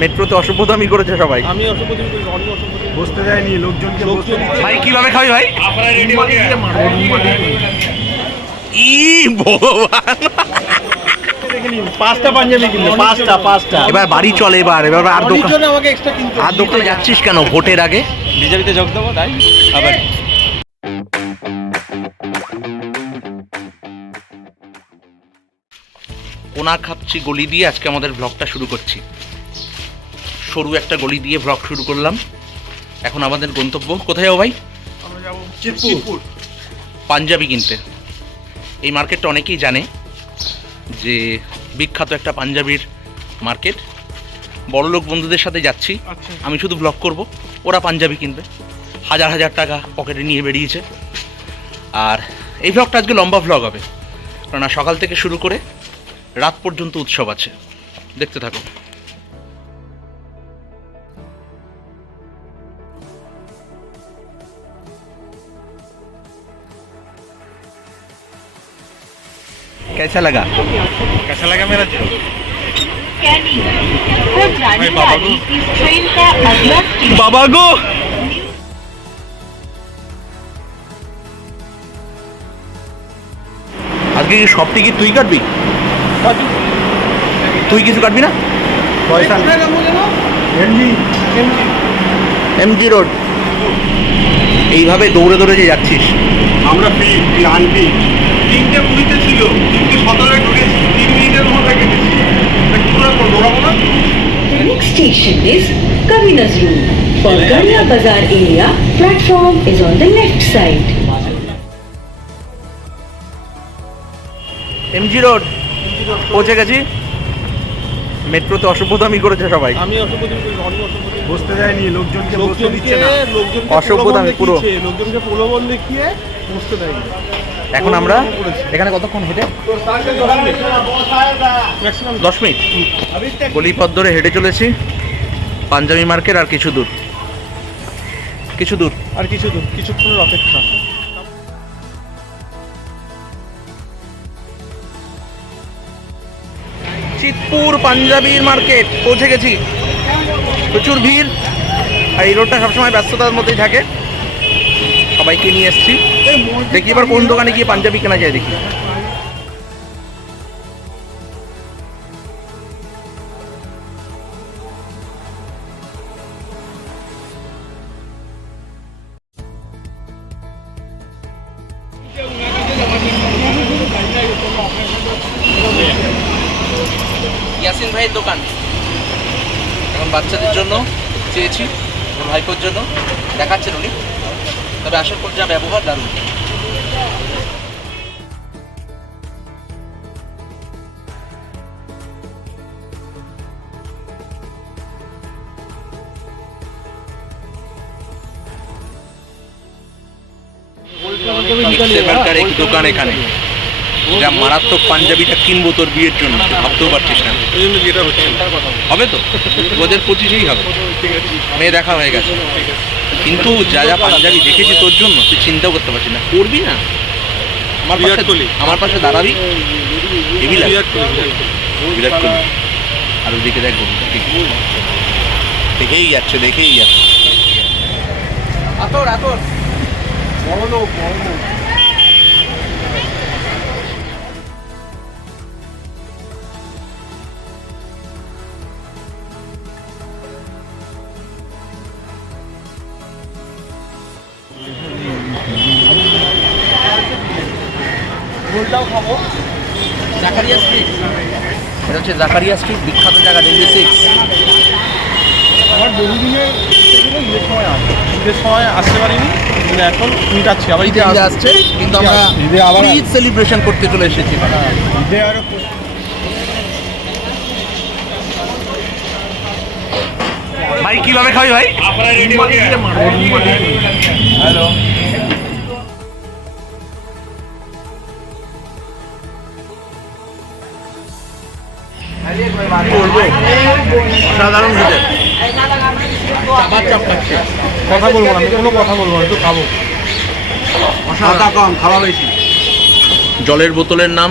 মেট্রোতে অসভ্যতামি করেছে সবাই। আমি অসভ্যতা করি অনেক অসভ্যতা বসতে দেয়নি লোকজনকে বসতে ভাই কীভাবে খাবি ভাই? ই ভগবান। পাঁচটা পাঞ্জাবি কিনলো পাঁচটা পাঁচটা। এবার বাড়ি চলে এবার এবার আর অনেক দোকান আমাকে এক্সট্রা কিনতে আর দোকানে যাচ্ছিস কেন ভোটের আগে? বিজেপিতে যোগ দেবো তাই? আবার কোনা খাচ্ছি গলি দিয়ে আজকে আমাদের ব্লগটা শুরু করছি। সরু একটা গলি দিয়ে ব্লগ শুরু করলাম। এখন আমাদের গন্তব্য। কোথায় যাব ভাই? আমরা যাব চিতপুর। পাঞ্জাবি কিনতে। এই মার্কেটটা অনেকেই জানে যে বিখ্যাত একটা পাঞ্জাবির মার্কেট। বড়লোক বন্ধুদের সাথে যাচ্ছি। আচ্ছা। আমি শুধু ব্লগ করব। ওরা পাঞ্জাবি কিনবে। হাজার হাজার টাকা পকেটে নিয়ে বেরিয়েছে। আর এই ব্লগটা আজকে লম্বা ব্লগ হবে। কেননা সকাল থেকে শুরু করে রাত পর্যন্ত উৎসব আছে। দেখতে থাকো कैसा लगा कैसा लगा मेरा जो कैनिंग सर जाने वाली इस ट्रेन का अगला स्टेशन बाबा गो আজকে কি সব টিকিট তুই কাটবি তুই কিছু কাটবি না পয়সা এমনি এমজি রোড এইভাবে দৌড়ে দৌড়ে যে যাচ্ছিস আমরা ফি আনফি তিনটে পুলিশে station is Kavi Nazrool. For Ganya Bazar area, platform is on the left side. MG road পৌঁছে গেছি। মেট্রোতে অসভ্যতামি করেছে সবাই। আমি বসতে দেয়নি লোকজনকে বসতে দিচ্ছে না। লোকজনকে অসভ্যতা প্রলোভন আমি পুরো। লোকজনকে প্রলোভন দেখিয়ে বসতে দেয়নি। এখন আমরা। এখানে কতক্ষণ হেঁটে? ম্যাক্সিমাম দশ মিনিট। গলিপথ ধরে হেঁটে চলেছি। পাঞ্জাবি মার্কেট আর কিছু দূর। কিছু দূর। আর কিছু দূর কিছুক্ষণের অপেক্ষা। চিতপুর পাঞ্জাবির মার্কেট পৌঁছে গেছি। প্রচুর ভিড়। আর এই রোডটা সবসময় ব্যস্ততার মধ্যেই থাকে। সবাইকে নিয়ে এসেছি। দেখি এবার কোন দোকানে গিয়ে পাঞ্জাবি কেনা যায় দেখি। ইয়াসিন ভাইয়ের দোকান। এখন বাচ্চাদের জন্য চেয়েছি ওর ভাইপোর জন্য। দেখাচ্ছেন উনি। তবে আসার পর যা ব্যবহার দারুণ। দোকান এখানে। যা মারাত্মক পাঞ্জাবিটা কিনবো তোর বিয়ের জন্য ভাবতেও পারছিস না। এই জন্য যেটা হচ্ছে। হবে তো? দু হাজার পঁচিশেই হবে। মেয়ে দেখা হয়ে গেছে। কিন্তু যা যা পাঞ্জাবি দেখেছি তোর জন্য তুই চিন্তাও করতে পারছিস না। করবি না? আমার বিরাট পাশে কোহলি। আমার পাশে দাঁড়াবি? বিরাট কোহলি, বিরাট কোহলি। আর ওদিকে দেখ ঠিক দেখেই যাচ্ছে দেখেই যাচ্ছে। আতর আতর। বড় লোক বড় লোক। হচ্ছে জাকারিয়া স্ট্রিট বিখ্যাত জায়গা দিল্লি সিক্স আমার বহুদিনের ঈদের সময় আসব ঈদের সময় আসতে পারিনি কিন্তু এখন মিটাচ্ছি আবার ঈদে ঈদে আসছে। কিন্তু আমরা ঈদে আবার ঈদ সেলিব্রেশন করতে চলে এসেছি। ঈদে আরও ভাই কীভাবে খাবি ভাই? হ্যালো সাধারণ খাচ্ছে কথা বলব না আমি কোনো কথা বলব না একটু খাব। কম খাওয়া বেশি। জলের বোতলের নাম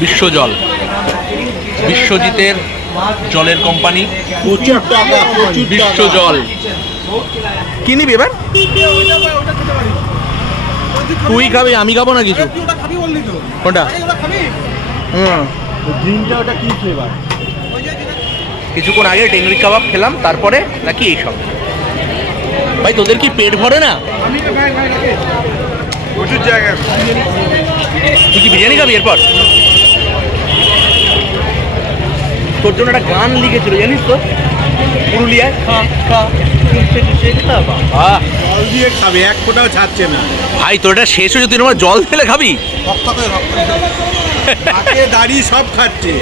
বিশ্বজল। বিশ্বজিতের জলের কোম্পানি প্রচুর টাকা প্রচুর বিশ্ব জল কি নিবি এবার? তুই খাবি আমি খাব না কিছু? কোনটা? হুম। ড্রিঙ্কটা ওটা কি ফ্লেভার কিছুক্ষণ আগে টেংরি কাবাব খেলাম তারপরে নাকি এইসব। ভাই তোদের কি পেট ভরে না? প্রচুর জায়গা তুই কি বিরিয়ানি খাবি এরপর? তোর জন্য একটা গান লিখেছিল জানিস তো? পুরুলিয়ায়। খা খা। বাবা জল দিয়ে খাবে এক ফোঁটাও ছাড়ছে না। ভাই তোর এটা শেষ হয়েছে তুই আমার জল ফেলে খাবি? নাকে দাড়ি সব খাচ্ছে।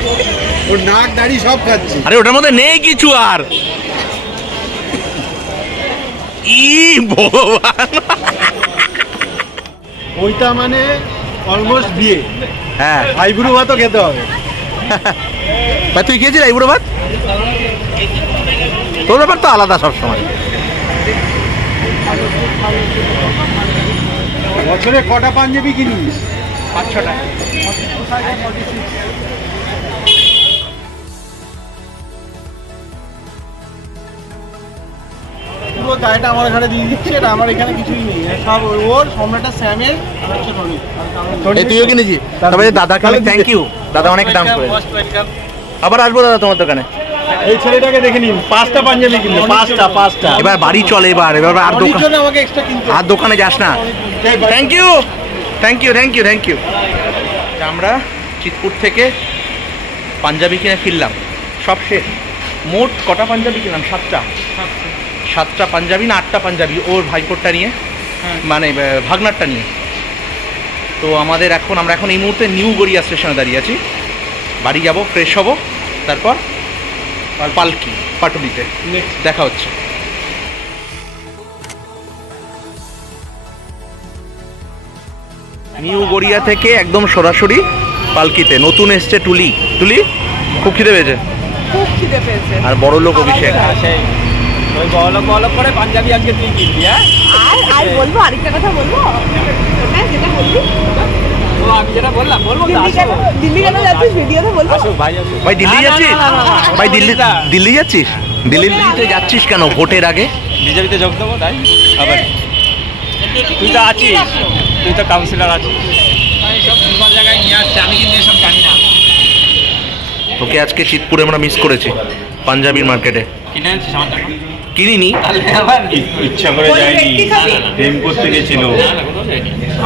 ওর নাক দাড়ি সব খাচ্ছে। আরে ওটার মধ্যে নেই কিছু আর। ই ভগবান। ওইটা মানে অলমোস্ট বিয়ে। হ্যাঁ। আইবুড়ো ভাতও খেতে হবে। তুই খেয়েছিস এই বুড়ো ভাত? তোর ব্যাপার তো আলাদা সবসময়। বছরে কটা পাঞ্জাবি কিনিস? পাঁচ ছটা পুরো আমার ঘরে দিয়ে দিচ্ছে এটা আমার এখানে কিছুই নেই। সব ওর- ওর সম্রাটটা স্যামের আর হচ্ছে টনি এই তুইও কিনেছি তবে দাদাকে আমি থ্যাংক ইউ দাদা অনেক দাম করে আবার আসব দাদা তোমার দোকানে। এই ছেলেটাকে দেখে নিন পাঁচটা পাঞ্জাবি কিনলো পাঁচটা পাঁচটা। এবার বাড়ি চলে এবার এবার আর দোকান আর দোকানে যাস না। Thank you thank you thank you thank you আমরা চিতপুর থেকে পাঞ্জাবি কিনে ফিরলাম। সব শেষ। মোট কটা পাঞ্জাবি কিনলাম? সাতটা। সাতটা পাঞ্জাবি না আটটা পাঞ্জাবি? ওর ভাইপোরটা নিয়ে মানে ভাগনারটা নিয়ে। তো আমাদের এখন আমরা এখন এই মুহূর্তে নিউ গড়িয়া স্টেশনে দাঁড়িয়ে আছি। বাড়ি যাব ফ্রেশ হব তারপর পালকি পাটুলিতে। দেখা হচ্ছে। নিউ গড়িয়া থেকে একদম সরাসরি পালকিতে নতুন এসছে টুলি। টুলি খুব খিদে পেয়েছে? খুব খিদে পেয়েছে। আর বড় লোক অভিষেক। ওই বলক বলক করে পাঞ্জাবি আজকে তুই কিনবি হ্যাঁ? আর আর বলব আরেকটা কথা বলব? যেটা বললি ও আমি যেটা বলব। ভাই দিল্লি যাচ্ছিস? ভাই দিল্লি দিল্লি যাচ্ছিস? দিল্লিতে যাচ্ছিস কেন ভোটের আগে? বিজেপিতে যোগ দেবো তাই? আবার। তুই তো আছিস। তুই তো কাউন্সিলর আছিস। তোকে আজকে চিতপুরে আমরা মিস করেছি পাঞ্জাবির মার্কেটে কিনে আনছিস আমার কিনিনি। ইচ্ছা করে যায়নি। প্রেম করতে গেছিল।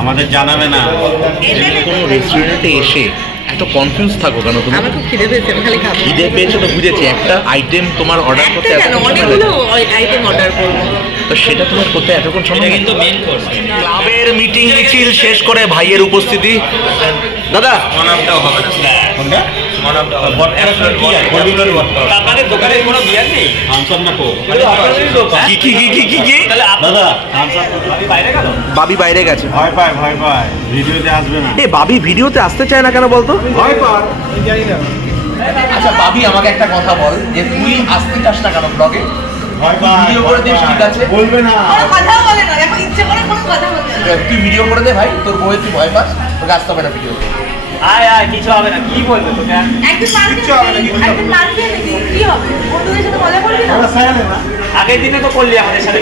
আমাদের জানাবে না। কোনো রেস্টুরেন্টে এসে এত কনফিউজ থাকো কেন তুমি? আমার খুব খিদে পেয়েছে খালি খাব। খিদে পেয়েছ তো বুঝেছি। একটা আইটেম তোমার অর্ডার করতে সময় অনেকগুলো আইটেম অর্ডার করব। তো সেটা তোমার করতে এতক্ষণ সময় কিন্তু মেন ক্লাবের মিটিং মিছিল শেষ করে ভাইয়ের উপস্থিতি। দাদা। আপনাদের দোকানে কোনো বিয়ার নেই? কি কি কি কি কি? কি দাদা বাইরে গেল? বাবি বাইরে গেছে। ভয় পায় ভয় পায়। ভিডিওতে আসবে না। এ বাবি ভিডিওতে আসতে চায় না কেন বলতো? ভয় পায়। জানি না। আচ্ছা বাবি আমাকে একটা কথা বল যে তুই আসতে চাস না কেন ব্লগে ভিডিও করে দিস, ঠিক আছে। বলবে না। কথাও বলে না দেখো ইচ্ছে করে কোনো কথা বলতে তুই ভিডিও করে দে ভাই তোর বউয়ে তুই ভয় পাস তোকে আসতে হবে না ভিডিও আয় আয় কিছু হবে না কি বলবে তোকে? হবে না, নাকি কি হবে? বন্ধুদের সাথে মজা করবি না? আগের দিনে তো করলি আমাদের সাথে।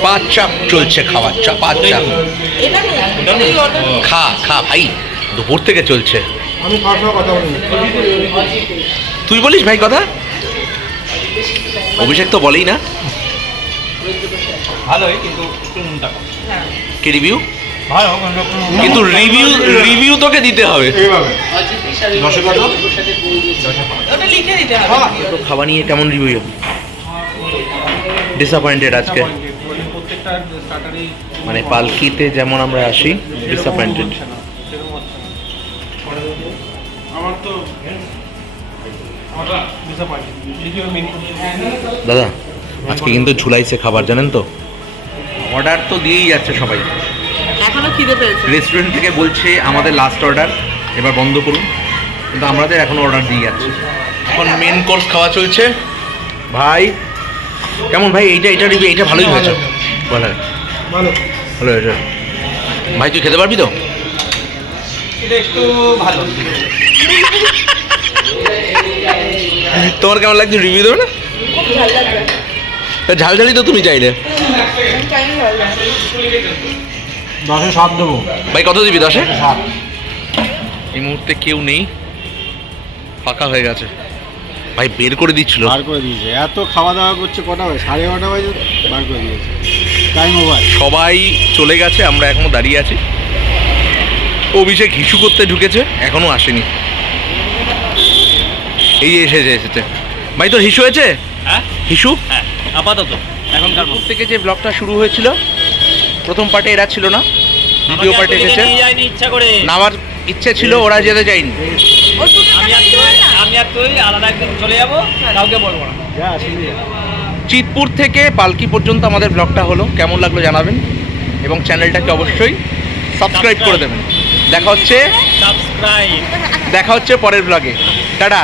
চাপা চাপ চলছে খাওয়া চাপা চাপ। খা খা ভাই দুপুর থেকে চলছে। খাওয়ার তুই বলিস ভাই কথা? অভিষেক তো বলেই না। ভালোই কিন্তু কম। কি রিভিউ কিন্তু রিভিউ রিভিউ তোকে দিতে হবে। এইভাবে। দশে কত ওটা লিখে দিতে হবে। তো খাওয়া নিয়ে কেমন রিভিউ ডিসঅ্যাপয়েন্টেড আজকে। প্রত্যেকটা স্টার্টারই মানে পালকিতে যেমন আমরা আসি ডিসঅ্যাপয়েন্টেড আমার তো দাদা আজকে কিন্তু ঝুলাইছে খাবার জানেন তো? অর্ডার তো দিয়েই যাচ্ছে সবাই। এখনও খিদে পেয়েছে। রেস্টুরেন্ট থেকে বলছে আমাদের লাস্ট অর্ডার এবার বন্ধ করুন। কিন্তু আমাদের এখন অর্ডার দিয়ে যাচ্ছে। এখন মেন কোর্স খাওয়া চলছে। ভাই কেমন ভাই? এইটা এটা রিভিউ এইটা ভালোই হয়েছে। ভালো ভালো ভালো হয়েছে ভাই তুই খেতে পারবি তো? এটা একটু ভালো। তোমার কেমন লাগছে রিভিউ দেবে না? তা ঝাল ঝালই তো তুমি চাইলে। দশে সাত দেবো। ভাই কত দিবি দশে সাত। এই মুহূর্তে কেউ নেই। ফাঁকা হয়ে গেছে। ভাই বের করে দিচ্ছিল। বার করে দিয়েছে। এত খাওয়া দাওয়া করছে কটা বাজে? সাড়ে এগারোটা বাজে বার করে দিয়েছে। সবাই চলে গেছে আমরা এখনও দাঁড়িয়ে আছি। অভিষেক হিসু করতে ঢুকেছে এখনও আসেনি। এই যে এসেছে এসেছে। ভাই তোর হিসু হয়েছে? হ্যাঁ। হিসু? হ্যাঁ আপাতত। এখনকার থেকে যে ব্লগটা শুরু হয়েছিল প্রথম পার্টে এরা ছিল না দ্বিতীয় পার্টে এসেছে। ইচ্ছা করে। নামার ইচ্ছে ছিল ওরা যেতে যায়নি আমি আর তুই আলাদা একদিন চলে যাব কাউকে বলব না। চিতপুর থেকে পালকি পর্যন্ত আমাদের ব্লগটা হলো। কেমন লাগল জানাবেন? এবং চ্যানেলটাকে অবশ্যই সাবস্ক্রাইব করে দেবেন। দেখা হচ্ছে দেখা হচ্ছে পরের ব্লগে টাটা।